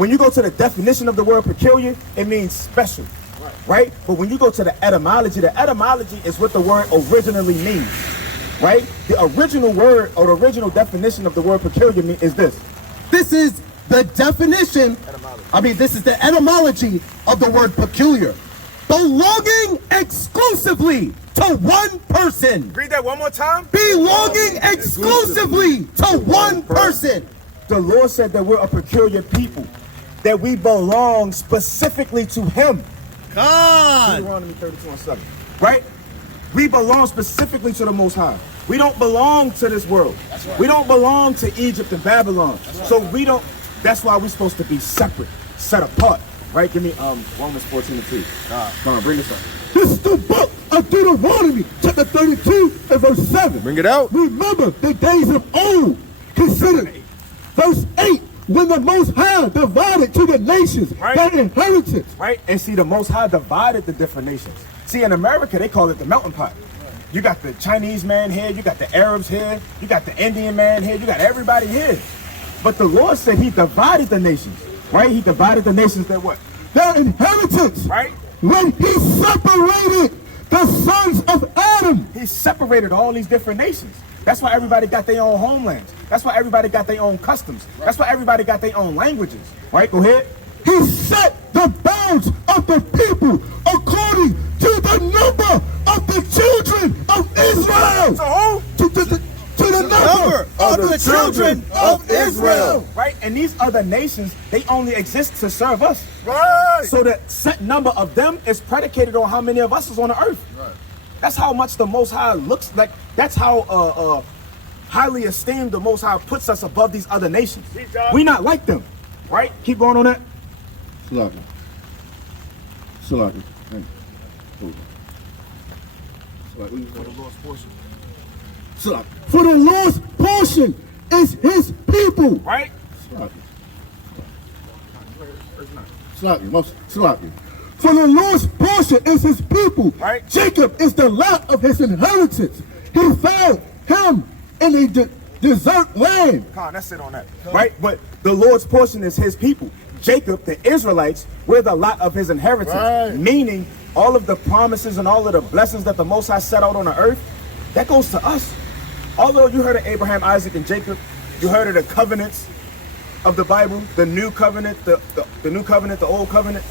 When you go to the definition of the word peculiar, it means special, right? But when you go to the etymology is what the word originally means, right? The original word or the original definition of the word peculiar is this. This is the definition, this is the etymology of the word peculiar. Belonging exclusively to one person. Read that one more time. Belonging exclusively to one person. The Lord said that we're a peculiar people, that we belong specifically to him. God. Deuteronomy 32:7, right? We belong specifically to the Most High. We don't belong to this world. Right. We don't belong to Egypt and Babylon. Right. So we don't, that's why we're supposed to be separate, set apart. Right? Give me Romans 14:2. Come on, bring this up. This is the book of Deuteronomy, chapter 32 and verse 7. Bring it out. Remember the days of old. Consider verse 8, when the Most High divided to the nations their inheritance. Right? And see, the Most High divided the different nations. See, in America, they call it the melting pot. You got the Chinese man here, you got the Arabs here, you got the Indian man here, you got everybody here. But the Lord said he divided the nations. Right? He divided the nations that what? Their inheritance. Right? When he separated the sons of Adam. He separated all these different nations. That's why everybody got their own homelands. That's why everybody got their own customs. That's why everybody got their own languages. Right? Go ahead. He set the bounds of the people according to the number of the children of Israel. So who? To the number of the children of Israel. Right? And these other nations, they only exist to serve us. Right. So the set number of them is predicated on how many of us is on the earth. Right. That's how much the Most High looks like. That's how highly esteemed the Most High puts us above these other nations. We not like them. Right? Keep going on that. Salaki. For the Lord's portion is his people. Right? For the Lord's portion is his people. Right? Jacob is the lot of his inheritance. He found him in a desert land. That's it on that. Right? But the Lord's portion is his people. Jacob, the Israelites, we're the lot of his inheritance. Right. Meaning all of the promises and all of the blessings that the Most High set out on the earth, that goes to us. Although you heard of Abraham, Isaac, and Jacob, you heard of the covenants of the Bible, the new covenant, the new covenant, the old covenant.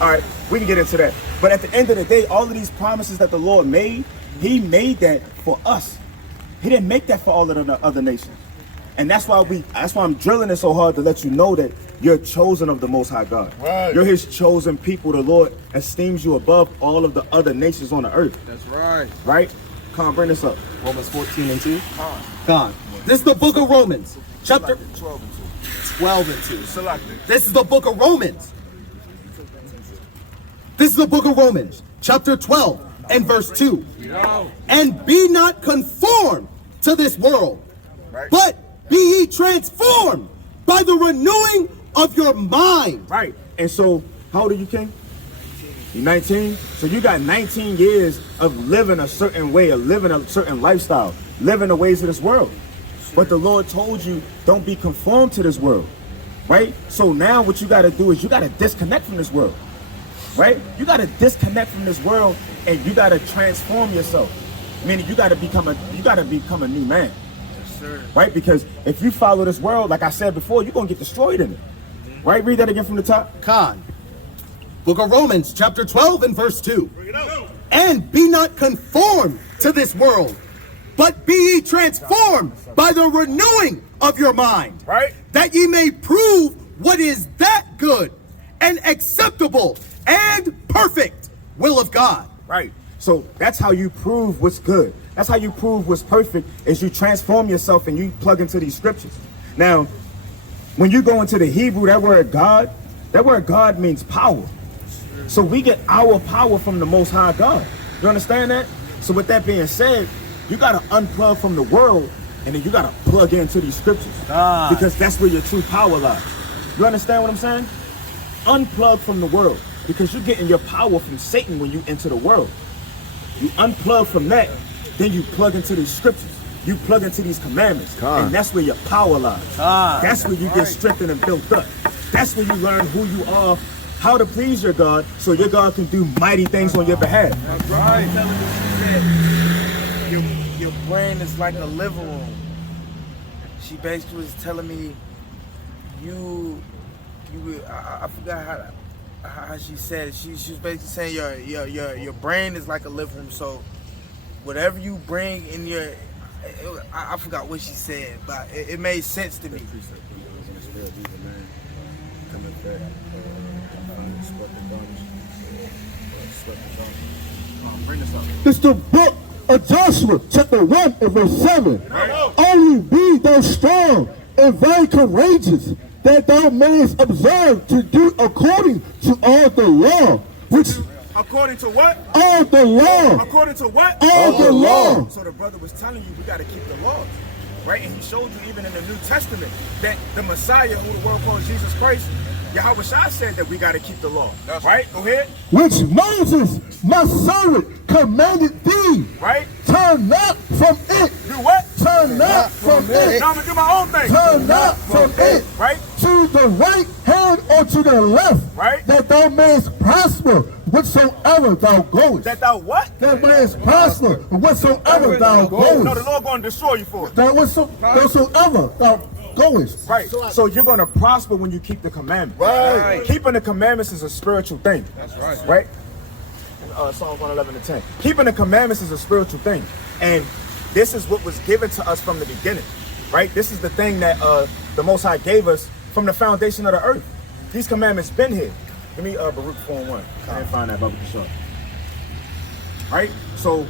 All right, we can get into that. But at the end of the day, all of these promises that the Lord made, he made that for us. He didn't make that for all of the other nations. And that's why I'm drilling it so hard to let you know that you're chosen of the Most High God. Right. You're his chosen people. The Lord esteems you above all of the other nations on the earth. That's right. Right? Come on, bring this up. Romans 14:2. God. This is the book of Romans, chapter 12 and 2. This is the book of Romans. This is the book of Romans, chapter 12 and verse 2. And be not conformed to this world, but be ye transformed by the renewing of your mind. Right. And so, how old are you, King? You're 19? So you got 19 years of living a certain way, of living a certain lifestyle, living the ways of this world. But the Lord told you, don't be conformed to this world. Right? So now what you got to do is you got to disconnect from this world. Right? You got to disconnect from this world and you got to transform yourself. Meaning you got to become a new man. Yes, sir. Right? Because if you follow this world, like I said before, you're going to get destroyed in it. Right? Read that again from the top. Con. Book of Romans, chapter 12 and verse 2. And be not conformed to this world, but be ye transformed by the renewing of your mind. Right? That ye may prove what is that good and acceptable and perfect will of God. Right. So that's how you prove what's good. That's how you prove what's perfect, is you transform yourself and you plug into these scriptures. Now, when you go into the Hebrew, that word God means power. So we get our power from the Most High God. You understand that? So with that being said, you got to unplug from the world and then you got to plug into these scriptures. Because that's where your true power lies. You understand what I'm saying? Unplug from the world, because you're getting your power from Satan when you enter the world. You unplug from that, then you plug into these scriptures. you plug into these commandments. Con. And that's where your power lies. That's where you get strengthened and built up. That's where you learn who you are, how to please your God, so your God can do mighty things on your behalf. Right. Telling me, she said, your brain is like a living room. She basically was telling me, I forgot how she said it. She was basically saying your brain is like a living room. So whatever you bring in your, I forgot what she said, but it made sense to me. It's the book of Joshua, chapter 1 and verse 7. Only be thou strong and very courageous, that thou mayest observe to do according to all the law, which According to what? all the law, According to what? all the law. So the brother was telling you we got to keep the laws, right? And he showed you even in the New Testament that the Messiah, who the world calls Jesus Christ, Yahweh Shai said that we got to keep the law, right? Go ahead, Which Moses, my servant, commanded thee. right? Turn not from it. Do what? Turn not from it. Now I'm gonna do my own thing, Turn not from it. right? To the right hand or to the left, Right. that thou mayest prosper whatsoever thou goest. That thou what? That mayest prosper whatsoever thou No, the goest. Lord gonna destroy you for it. That whatsoever thou goest. Right. So you're gonna prosper when you keep the commandments. Right. Keeping the commandments is a spiritual thing. That's right. Right? Psalms 111 and 10. Keeping the commandments is a spiritual thing. And this is what was given to us from the beginning. Right? This is the thing that the Most High gave us from the foundation of the earth. These commandments been here. Give me Baruch 4:1. I didn't find that Bible for sure. Right? So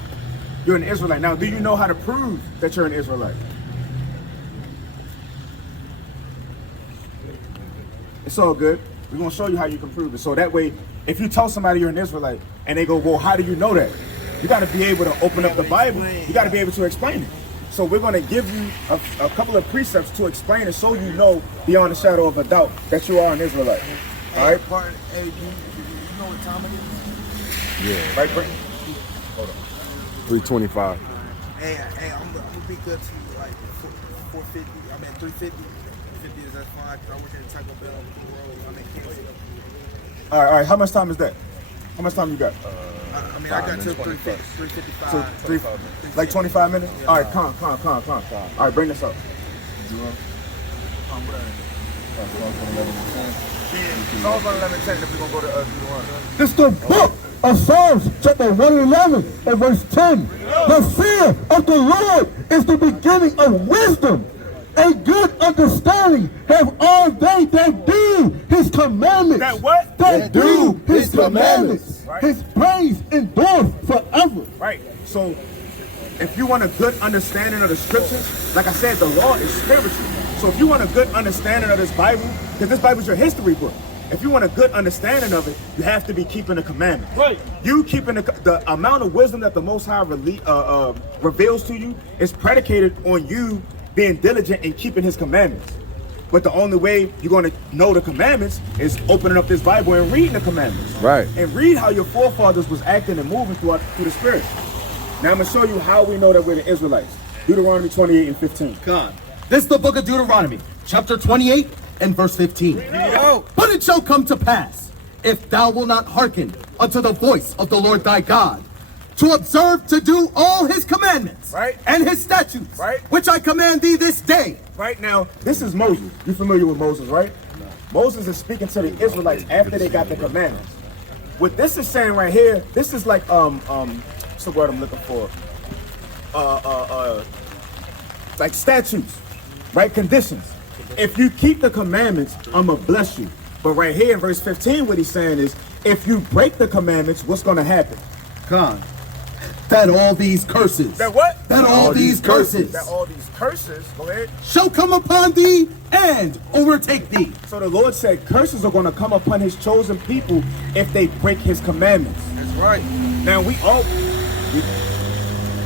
you're an Israelite. Now, do you know how to prove that you're an Israelite? It's all good. We're gonna show you how you can prove it. So that way, if you tell somebody you're an Israelite and they go, well, how do you know that? You gotta be able to open up the Bible. You gotta be able to explain it. So we're gonna give you a couple of precepts to explain it so you know beyond a shadow of a doubt that you are an Israelite. All right? Hey, you know what time it is? Yeah. Right, Britt? 325. Hey, I'm gonna be good to you like 450. I mean 350. 50 is that's fine. 'Cause I work at Taco Bell on the road. I make Kansas. All right. How much time is that? How much time you got? I mean, I got till 355. So like 25 minutes? All right, come. All right, bring this up. Psalms 111:10 if we're gonna go to Deuteronomy. It's the book of Psalms, chapter 111 and verse 10. The fear of the Lord is the beginning of wisdom. A good understanding have all they that do his commandments. That what? That do his commandments. Right. His praise endureth forever. Right. So if you want a good understanding of the scriptures, like I said, the law is spiritual. So if you want a good understanding of this Bible, because this Bible is your history book, if you want a good understanding of it, you have to be keeping the commandments. Right. You keeping the amount of wisdom that the Most High reveals to you is predicated on you being diligent in keeping His commandments. But the only way you're going to know the commandments is opening up this Bible and reading the commandments. Right. And read how your forefathers was acting and moving through the Spirit. Now I'm going to show you how we know that we're the Israelites. Deuteronomy 28 and 15. God. This is the book of Deuteronomy, chapter 28 and verse 15. But it shall come to pass, if thou wilt not hearken unto the voice of the Lord thy God, to observe to do all his commandments, Right. and his statutes, Right. which I command thee this day. Right now, this is Moses. You familiar with Moses, right? Moses is speaking to the Israelites after they got the commandments. What this is saying right here, this is like what's the word I'm looking for? Like statutes, right? Conditions. If you keep the commandments, I'm gonna bless you. But right here in verse 15, what he's saying is, if you break the commandments, what's gonna happen? God. That all these curses. That what? That all these curses That all these curses, go ahead. shall come upon thee and overtake thee. So the Lord said curses are going to come upon His chosen people if they break His commandments. That's right. Now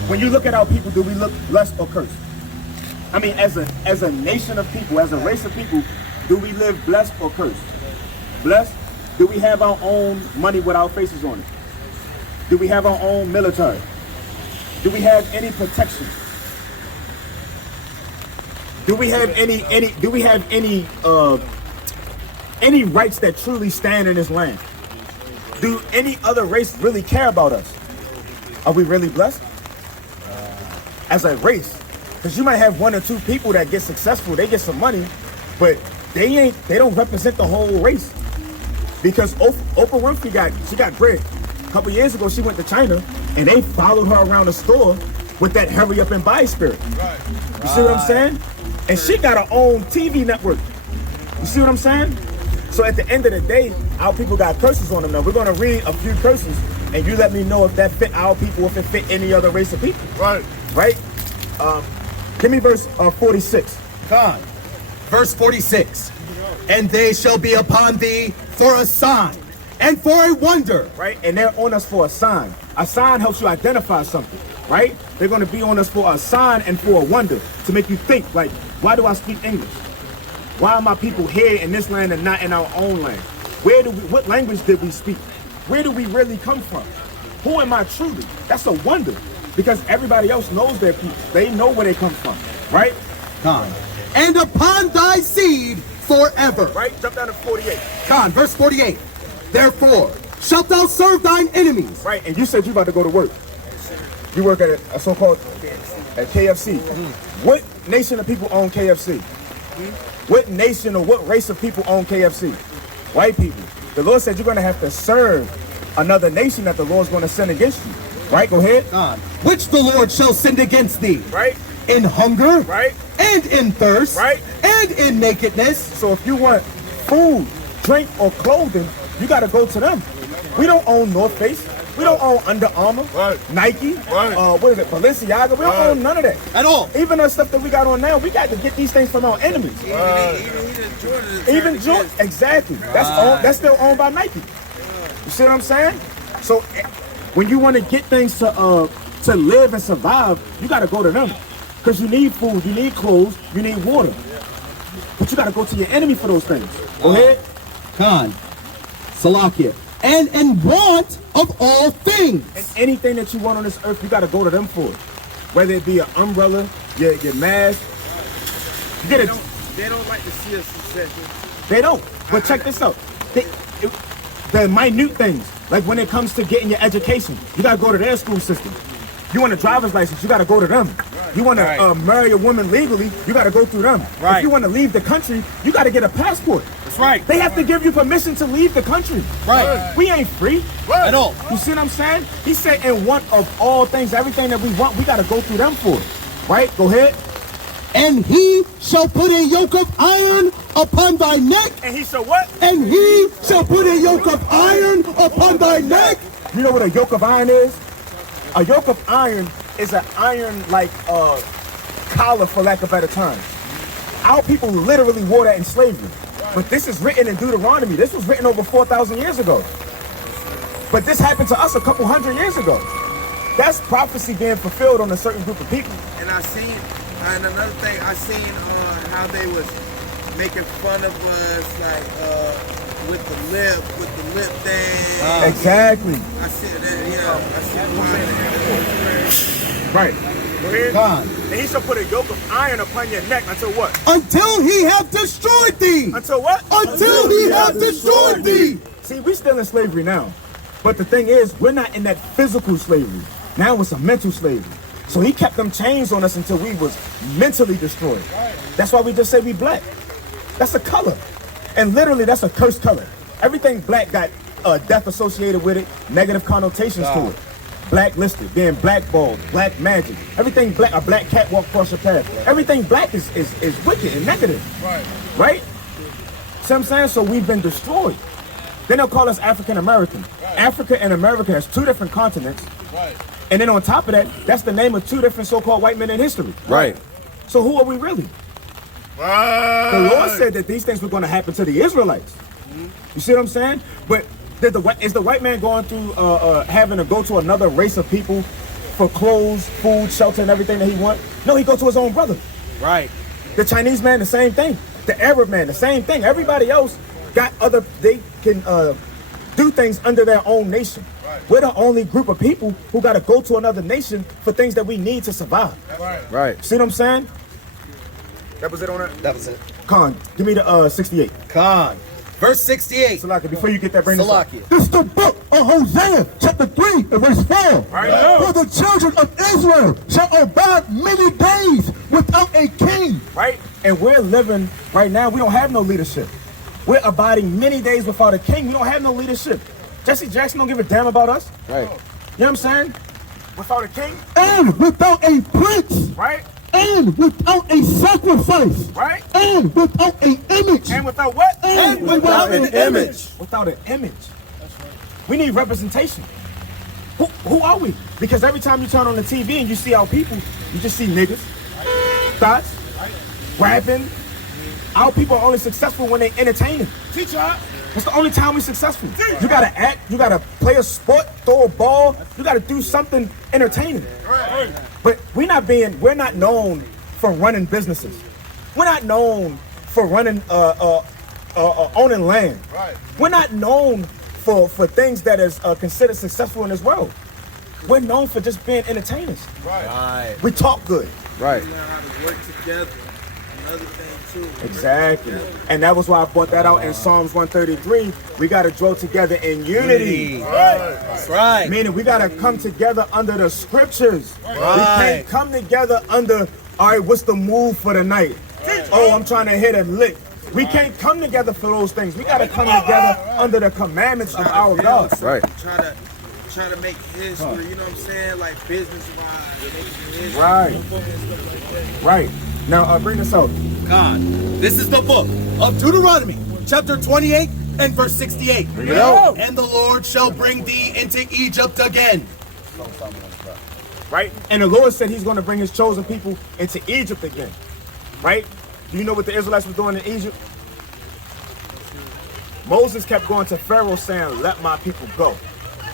when you look at our people, do we look blessed or cursed? I mean, as a nation of people, as a race of people, do we live blessed or cursed? Blessed? Do we have our own money with our faces on it? Do we have our own military? Do we have any protection? Do we have any rights that truly stand in this land? Do any other race really care about us? Are we really blessed as a race? Because you might have one or two people that get successful, they get some money, but they don't represent the whole race. Because Oprah Winfrey got bread. A couple years ago, she went to China and they followed her around the store with that hurry up and buy spirit. Right. You see what I'm saying? And she got her own TV network. You see what I'm saying? So at the end of the day, our people got curses on them now. We're going to read a few curses, and you let me know if that fit our people, if it fit any other race of people. Right. Right? Give me verse 46. God. Verse 46. And they shall be upon thee for a sign and for a wonder. Right? And they're on us for a sign. A sign helps you identify something. Right? They're going to be on us for a sign and for a wonder to make you think, like, why do I speak English? Why are my people here in this land and not in our own land? What language did we speak? Where do we really come from? Who am I truly? That's a wonder, because everybody else knows their people. They know where they come from, right? God. And upon thy seed forever. Right? Jump down to 48. God. Verse 48. Therefore shalt thou serve thine enemies. Right, and you said you about to go to work. You work at a so-called at KFC. What nation of people own KFC? What nation or what race of people own KFC? White people. The Lord said you're going to have to serve another nation that the Lord's going to send against you. Right? Go ahead. God. Which the Lord shall send against thee. Right? In hunger. Right? And in thirst. Right? And in nakedness. So if you want food, drink, or clothing, you got to go to them. We don't own North Face. We don't own Under Armour, Right. Nike, Right. what is it, Balenciaga. We don't own none of that. At all. Even the stuff that we got on now, we got to get these things from our enemies. Even Jordan, exactly. That's still owned by Nike. You see what I'm saying? So when you want to get things to live and survive, you got to go to them, because you need food, you need clothes, you need water. But you got to go to your enemy for those things. Go ahead. God. Salakia. And in want of all things. And anything that you want on this earth, you got to go to them for it. Whether it be an umbrella, your mask. You get it. They don't like to see us successful. They don't. But check this out. The minute things, like when it comes to getting your education, you got to go to their school system. You want a driver's license, you got to go to them. You want to marry a woman legally, you got to go through them. Right. If you want to leave the country, you got to get a passport. That's right. They have to give you permission to leave the country. Right. We ain't free. At all. You see what I'm saying? He said, in want of all things, everything that we want, we got to go through them for it. Right? Go ahead. And he shall put a yoke of iron upon thy neck. And he said what? And he shall put a yoke of iron upon thy neck. You know what a yoke of iron is? A yoke of iron is an iron like collar, for lack of better terms. Our people literally wore that in slavery. But this is written in Deuteronomy. This was written over 4,000 years ago. But this happened to us a couple hundred years ago. That's prophecy being fulfilled on a certain group of people. And and another thing, I seen how they was making fun of us, like with the lip thing. Exactly. I see that, I see Right. Go ahead. God. And he shall put a yoke of iron upon your neck until what? Until he have destroyed thee. Until what? Until he have destroyed thee. See, we still in slavery now. But the thing is, we're not in that physical slavery. Now it's a mental slavery. So he kept them chains on us until we was mentally destroyed. That's why we just say we black. That's a color. And literally, that's a cursed color. Everything black got death associated with it, negative connotations to it. Blacklisted, being blackballed, black magic. Everything black, a black cat walk across your path. Everything black is wicked and negative. Right? See what I'm saying? So we've been destroyed. Then they'll call us African American. Africa and America has two different continents. And then on top of that, that's the name of two different so-called white men in history. Right. So who are we really? The Lord said that these things were going to happen to the Israelites. You see what I'm saying? But is the white man going through having to go to another race of people for clothes, food, shelter, and everything that he wants? No, he goes to his own brother. Right. The Chinese man, the same thing. The Arab man, the same thing. Everybody else they can do things under their own nation. We're the only group of people who got to go to another nation for things that we need to survive. Right. See what I'm saying? That was it on that? That was it. Khan, give me the 68. Khan. Verse 68. Salaki, before you get that, bring this up. Salakia. This is the book of Hosea, chapter 3, and verse 4. Right. For the children of Israel shall abide many days without a king. Right? And we're living right now, we don't have no leadership. We're abiding many days without a king. We don't have no leadership. Jesse Jackson don't give a damn about us. Right. You know what I'm saying? Without a king, And without a prince. right? And without a sacrifice. Right? And without an image. And without what? And without an image. Without an image. We need representation. Who are we? Because every time you turn on the TV and you see our people, you just see niggas, thoughts, rapping. Our people are only successful when they entertaining. Teacher. That's the only time we're successful. You gotta act, you gotta play a sport, throw a ball, you gotta do something entertaining. But we're not known for running businesses. We're not known for running, owning land. We're not known for things that is considered successful in this world. We're known for just being entertainers. Right. We talk good. Right. Learn how to work together. Another thing too. Exactly. And that was why I brought that out in Psalms 133. We got to dwell together in unity. That's right. Meaning we got to come together under the scriptures. We Right. can't come together under, all right, what's the move for the night? Oh, I'm trying to hit a lick. We can't come together for those things. We got to come together under the commandments of our God. Right. Trying to make history, you know what I'm saying? Like business wise. Right. Right. Now, bring this out. Khan. This is the book of Deuteronomy, chapter 28 and verse 68. go. And the Lord shall bring thee into Egypt again. Right? And the Lord said he's going to bring his chosen people into Egypt again. Right? Do you know what the Israelites were doing in Egypt? Moses kept going to Pharaoh saying, let my people go.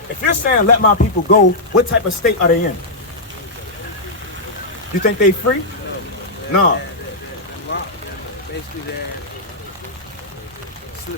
If you're saying, let my people go, what type of state are they in? You think they free? No. Basically, they're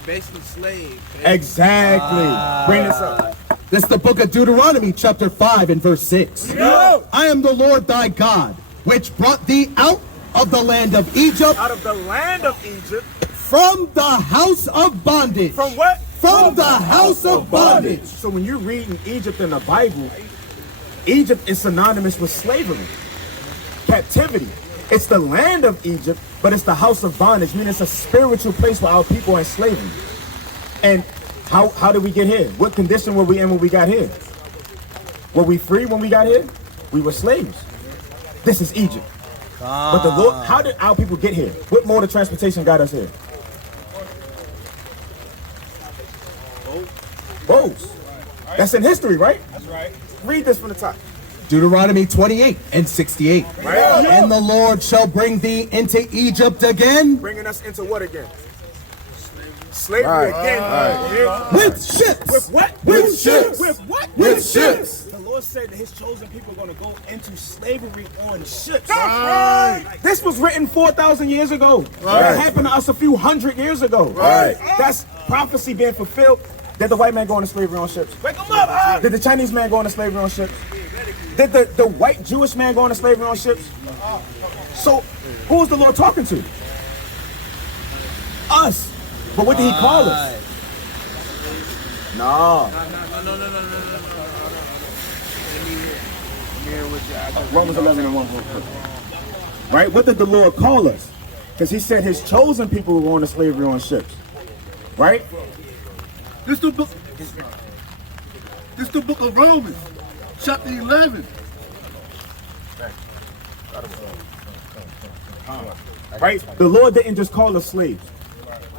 basically slaves. Exactly. Bring this up. This is the book of Deuteronomy, chapter 5 and verse 6. I am the Lord thy God, which brought thee out of the land of Egypt, Out of the land of Egypt. from the house of bondage. From what? From the house of bondage. So when you read in Egypt in the Bible, Egypt is synonymous with slavery, captivity. It's the land of Egypt, but it's the house of bondage, meaning it's a spiritual place where our people are in slavery. And how did we get here? What condition were we in when we got here? Were we free when we got here? We were slaves. This is Egypt. But the Lord, how did our people get here? What mode of transportation got us here? Boats. That's in history, right? That's right. Read this from the top. Deuteronomy 28 and 68. Right. And the Lord shall bring thee into Egypt again Bringing us into what again? Slavery again. Yeah. with ships. With what? With ships. With what? With ships. The Lord said that his chosen people are going to go into slavery on ships. Right. This was written 4,000 years ago. That happened to us a few hundred years ago. Right. That's prophecy being fulfilled. Did the white man go into slavery on ships? Wake them up. Did the Chinese man go into slavery on ships? Did the white Jewish man go into slavery on ships? So, who was the Lord talking to? Us. But what did he call us? No. Romans 11 and 1. Right? What did the Lord call us? Because he said his chosen people were going to slavery on ships. Right? This the book of Romans, chapter 11. Right? The Lord didn't just call us slaves.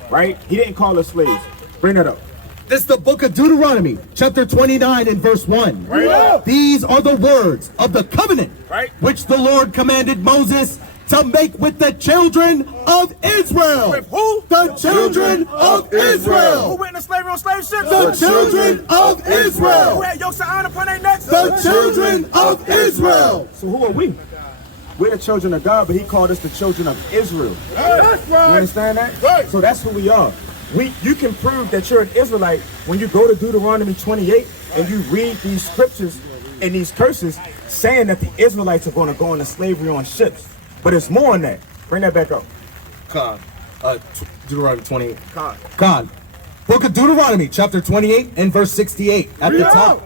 Right? He didn't call us slaves. Bring that up. This is the book of Deuteronomy, chapter 29 and verse 1. Right. These are the words of the covenant Right. which the Lord commanded Moses to make with the children of Israel. With who? The children of Who Israel. went into slavery on slave ships? The children of Who Israel. had yokes of iron upon their necks? The children of Israel. So who are we? We're the children of God, but he called us the children of Israel. That's You right. understand that? Right. So that's who we are. You can prove that you're an Israelite when you go to Deuteronomy 28 and you read these scriptures and these curses saying that the Israelites are going to go into slavery on ships. But it's more than that. Bring that back up. Deuteronomy 28. God. God. Book of Deuteronomy, chapter 28 and verse 68 at the Read top. out.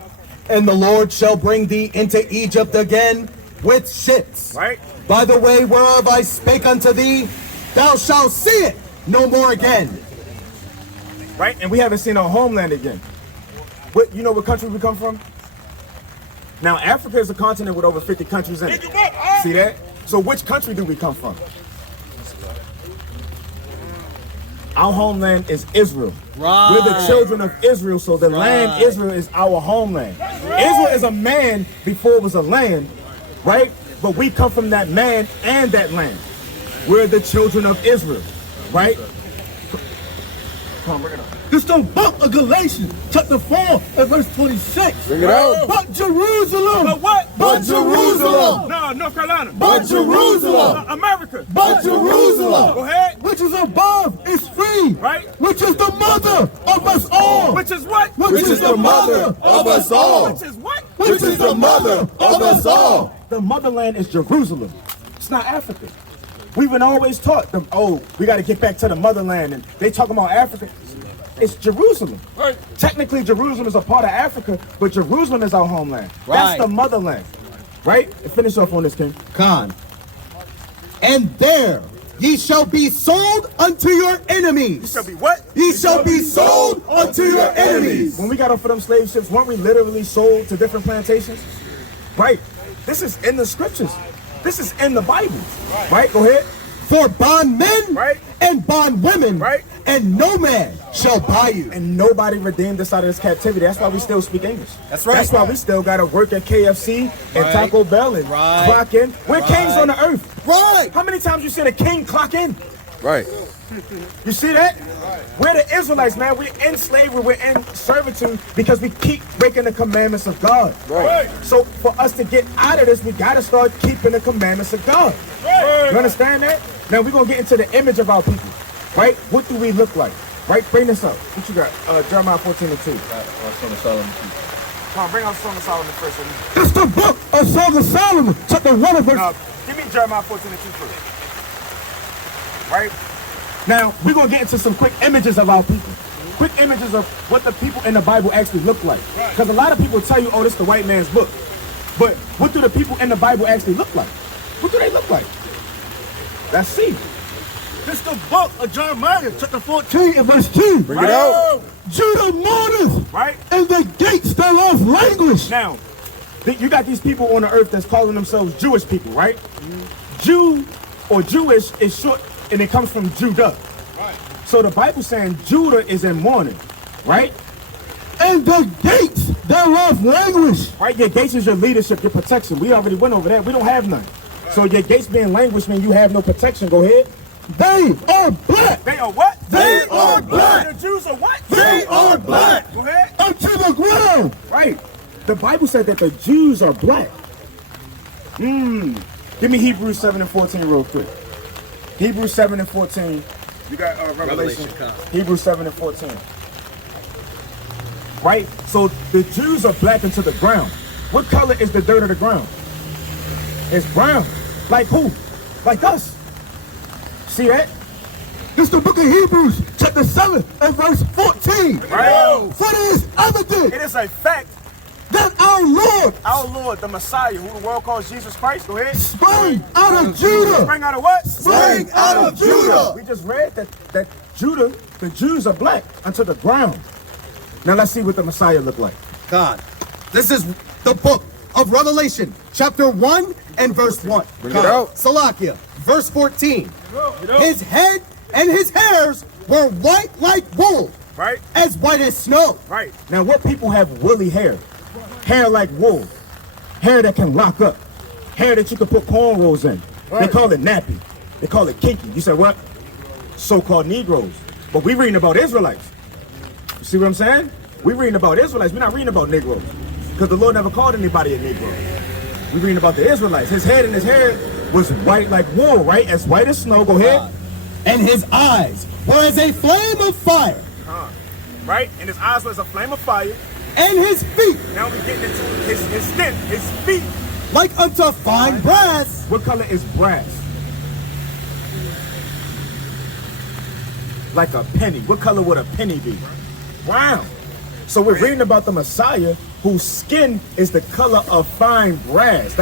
And the Lord shall bring thee into Egypt again with ships. Right? By the way whereof I spake unto thee, thou shalt see it no more again. Right? And we haven't seen our homeland again. What, you know what country we come from? Now, Africa is a continent with over 50 countries in it. See that? So which country do we come from? Our homeland is Israel. Right. We're the children of Israel, so the land Israel is our homeland. Israel is a man before it was a land, right? But we come from that man and that land. We're the children of Israel, right? Come on, bring it up. This the book of Galatians, chapter 4 and verse 26. Bring it out. But Jerusalem. But what? But Jerusalem. No, North Carolina. But Jerusalem. America. But Jerusalem. Go ahead. Which is above is free. Right. Which is the mother of us all. Which is what? Which is the mother of us all. Which is what? Which is the mother of us all. The motherland is Jerusalem. It's not Africa. We've been always taught them, oh, we got to get back to the motherland, and they talking about Africa. It's Jerusalem. Right. Technically, Jerusalem is a part of Africa, but Jerusalem is our homeland. Right. That's the motherland. Right? And finish off on this, King. Khan. And there ye shall be sold unto your enemies. Shall be what? Ye shall be sold unto your enemies. When we got off of them slave ships, weren't we literally sold to different plantations? Right. This is in the scriptures. This is in the Bible. Right? Go ahead. For bondmen Right. and bondwomen, Right. and no man shall buy you. And nobody redeemed us out of this captivity. That's why we still speak English. That's right. That's why we still got to work at KFC and Right. Taco Bell and Right. clock in. We're kings Right. on the earth. Right. How many times you seen a king clock in? Right. You see that? We're the Israelites, man. We're in slavery. We're in servitude because we keep breaking the commandments of God. Right. So for us to get out of this, we got to start keeping the commandments of God. You understand that? Now we're going to get into the image of our people. Right? What do we look like? Right? Bring this up. What you got? Jeremiah 14 and 2. Come on, bring out Song of Solomon first. This the book of Song of Solomon, chapter 1 and verse. Now, give me Jeremiah 14 and 2 first. Right? Now, we're going to get into some quick images of our people. Quick images of what the people in the Bible actually look like. Because a lot of people tell you, oh, this is the white man's book. But what do the people in the Bible actually look like? What do they look like? Let's see. This the book of Jeremiah, chapter 14 and verse 2. Bring it out. Judah mourneth, Right? and the gates thereof languish. Now, you got these people on the earth that's calling themselves Jewish people, right? Jew or Jewish is short, and it comes from Judah. So the Bible's saying Judah is in mourning, right? And the gates thereof languish. Right? Your gates is your leadership, your protection. We already went over that. We don't have none. So your gates being languished mean you have no protection. Go ahead. They are black They are what? They are black. The Jews are what? They are black. Go ahead. unto the ground. Right. The Bible said that the Jews are black. Give me Hebrews 7 and 14 real quick. Hebrews 7 and 14. You got Revelation. Hebrews 7 and 14. Right? So the Jews are black into the ground. What color is the dirt of the ground? It's brown. Like who? Like us. See that? This is the book of Hebrews, chapter 7 and verse 14. Right. For it is evident It is a fact. that Our Lord, the Messiah, who the world calls Jesus Christ, go ahead. sprang out of Judah. Bring out of what? Sprang out of Judah. We just read that Judah, the Jews are black unto the ground. Now let's see what the Messiah looked like. God. This is the book of Revelation, chapter 1 and verse 1. Bring it out. Salakia, verse 14. His head and his hairs were white like wool, Right? as white as snow. Right. Now what people have woolly hair? Hair like wool. Hair that can lock up. Hair that you can put cornrows in. They call it nappy. They call it kinky. You said what? So-called Negroes. But we reading about Israelites. You see what I'm saying? We reading about Israelites. We're not reading about Negroes. Because the Lord never called anybody a Negro. We reading about the Israelites. His head and his hair was white like wool, right? As white as snow. Go ahead. And his eyes were as a flame of fire, Right? And his eyes was a flame of fire. and his feet Now we're getting into his skin, his feet. like unto fine brass, What color is brass? like a penny. What color would a penny be? Brown. So we're reading about the Messiah whose skin is the color of fine brass.